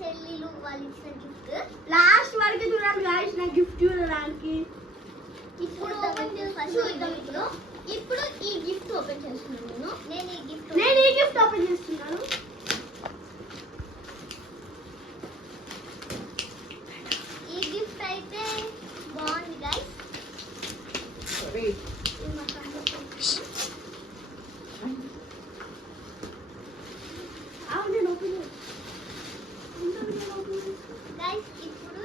చెల్లిలు వాళ్ళు ఇచ్చిన gift. Last వరకు చూడండి గాయ్స్ నా గిఫ్ట్ చూడడానికి. ఇప్పుడు ఓపెన్ చేద్దాం. ఇప్పుడు ఈ గిఫ్ట్ ఓపెన్ చేస్తున్నాను నేను ఈ గిఫ్ట్ ఓపెన్ చేస్తున్నాను. ఈ గిఫ్ట్ అయితే బాగుంది గైస్. గైస్ ఇప్పుడు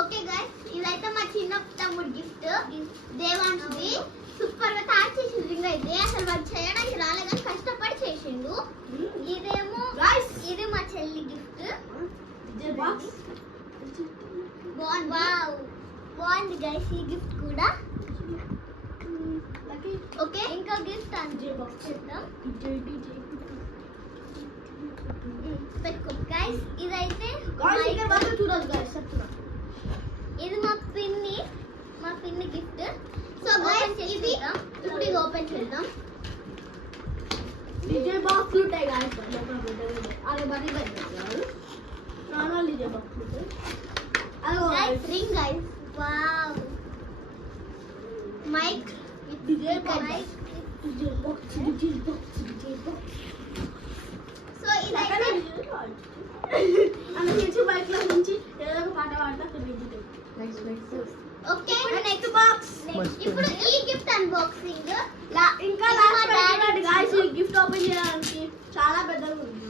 ఓకే గైస్, ఇదైతే మా చిన్న తమ్ముడు గిఫ్ట్. దేవాన్స్ది సూపర్ గా తయారు చేసిండు. రింగ్ అయితే అసలు వాడు చేయడానికి రాలేదని కష్టపడి చేసిండు. ఇదేమో గైస్ ఇది మా చెల్లి గిఫ్ట్. బాగుంది గైస్ ఈ గిఫ్ట్ కూడా. ఓకే ఇంకా గిఫ్ట్ అంజే బాక్స్ చేద్దాం. పెట్టుకో గైస్. ఇదైతే చూడదు గైస్ చెప్తున్నా. ఇది మా పిన్ని గిఫ్ట్. సో గైస్ ఇది ఇప్పుడు ఇది ఓపెన్ చేద్దాం. డీజే బాక్స్ ఉంటాయి గైస్ లోపల పెట్టారు. అరే బడి పెట్టారు. నానా డీజే బాక్స్ ఉంటాయి. అదో guys ring guys. Wow mic DJ mic. Box. So ఇదైతే అన్న చేసి బైక్ లో నుంచి ఏదో ఒక పాట పాడతా ఓకే నెక్స్ట్ బాక్స్. ఇప్పుడు ఈ గిఫ్ట్ అన్బాక్సింగ్. ఇంకా లాస్ట్ గైస్ ఈ గిఫ్ట్ ఓపెన్ చేయడానికి చాలా పెద్దగా ఉంది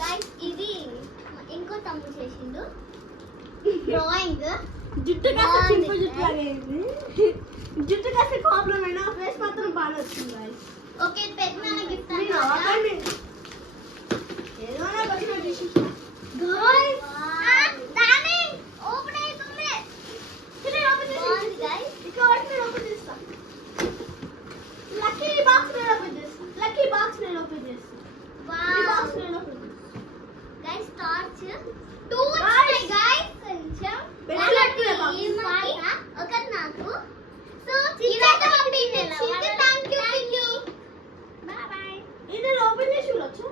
గైస్. ఇది ఇంకో తమ్ముడు చేసిండు డ్రాయింగ్. జుట్టు కాస్త సింపుల్ జుట్టు లాగైంది. జుట్టు కాస్త ప్రాబ్లం అయినా ఫేస్ మాత్రం బాగా వచ్చింది గైస్. ఓకే పెద్దనాన్న గిఫ్ట్ ఏదో వచ్చిన డిష్ గైస్. దాని ఓపెన్ అవుతుంది. ఇది ఓపెన్ బాగుంది చేసి గైస్. ఇక్కడ వాటిని ఓపెన్ చేస్తా. లక్కీ బాక్స్ నేను ఓపెన్ చేస్తా. లక్కీ బాక్స్ నేను ఓపెన్ చేస్తా. ఈ వావ్ బాక్స్ నేను ఓపెన్ చేస్తా. గైస్ టార్చ్ 2 వచ్చాయి గైస్. కొంచెం ఒకటి నాకు. సో ఇదైతే మా పిన్ని. Thank you. Bye bye. ఇది ఓపెన్ చేసి చూడొచ్చు.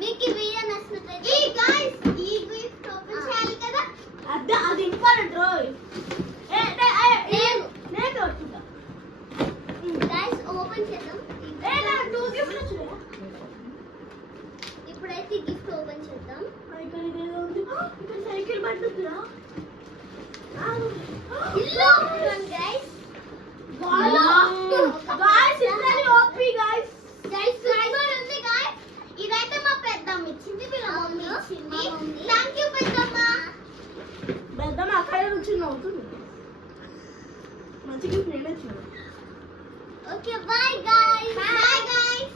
మీకు ఈ వీడియో నచ్చినట్లయితే ఈ గైస్ ఈ గిఫ్ట్ ఓపెన్ చేయాలి కదా. అది ఇంపార్టెంట్ రోయ్. నేను కొట్టుకుంటా. గైస్ ఓపెన్ చేద్దాం. నాకు 2 గిఫ్ట్లు వచ్చాయా? ఇప్పుడైతే ఈ గిఫ్ట్ ఓపెన్ చేద్దాం. ఇక్కడ ఇదేదో ఉంది. ఇక్కడ సైకిల్ బండి ఉందిరా. ఇల్లు ఓపెన్ గైస్. గాయ్స్ ఇట్లని ఓపి గాయ్స్. గైస్ సూపర్ ఉంది గైస్. ఇదైతే మా పెద్దమ్మ ఇచ్చింది. వీళ్ళ మమ్మీ ఇచ్చింది. థ్యాంక్ యూ పెద్దమ్మ. పెద్దమ్మ అక్కడే నుంచి నవ్వుతుంది. మంచి గిఫ్ట్ నేనే ఇచ్చాను. Okay bye guys. Bye guys.